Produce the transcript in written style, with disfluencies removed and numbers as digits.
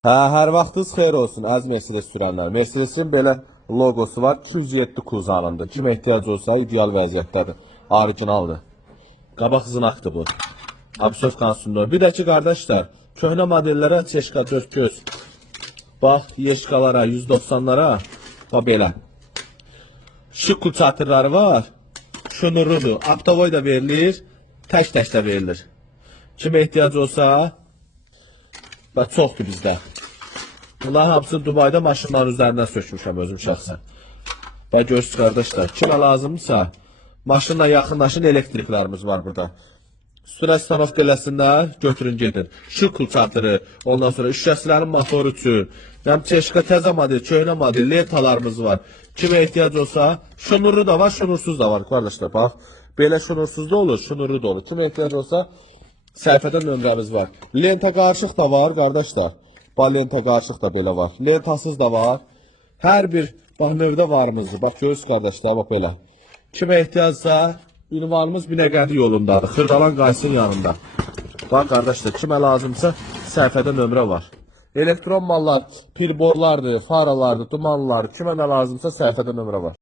Hə, hər vaxtınız xeyir olsun, əziz Mercedes sürənlər. Mercedesin belə logosu var, 207 kuzanındır. Kimə ehtiyac olsa ideal vəziyyətdədir, orijinaldır. Qabaq zınaqdır bu. Absolut konstruksiyon. Bir də ki, qardaşlar, köhnə modellərə çeşka 4 göz. Bax, yeşkalara, 190'lara, bax belə. Şık çatırları var, şunurludur. Aptavoy da verilir, tək-tək də verilir. Kimə ehtiyac olsa, və çoxdur bizdə. Bunların hamısını Dubayda maşınların üzərindən sökmüşəm özüm şəxsən. Və görürsünüz qardaşlar, kimə lazımdırsa, maşınla yaxınlaşın, elektriklərimiz var burada. Üstünə stanovka eləsinlər, götürün gedin. Şık çatırı, ondan sonra şüşəsilərin motoru üçün, həm çeşka təzə model, köhnə model, lentalarımız var. Kimə ehtiyac olsa, şunurlu da var, şunursuz da var qardaşlar. Bax, belə şunursuz da olur, şunurlu da olur. Kimə ehtiyac olsa, səhifədə nömrəmiz var. Lenta qarışıq da var qardaşlar. Bax, lenta qarışıq da belə var. Lentasız da var. Hər bir bax növdə varımızdır. Bax görürsünüz qardaşlar, bax belə. Kimə ehtiyacsa, ünvanımız Binəqədi yolundadır. Xırdalan Qaysın yanında. Bax qardaşlar, kimə lazımsa səhifədə nömrə var. Elektron mallar, pirborlardır, faralardır, dumanlar, kimə nə lazımsa səhifədə nömrə var.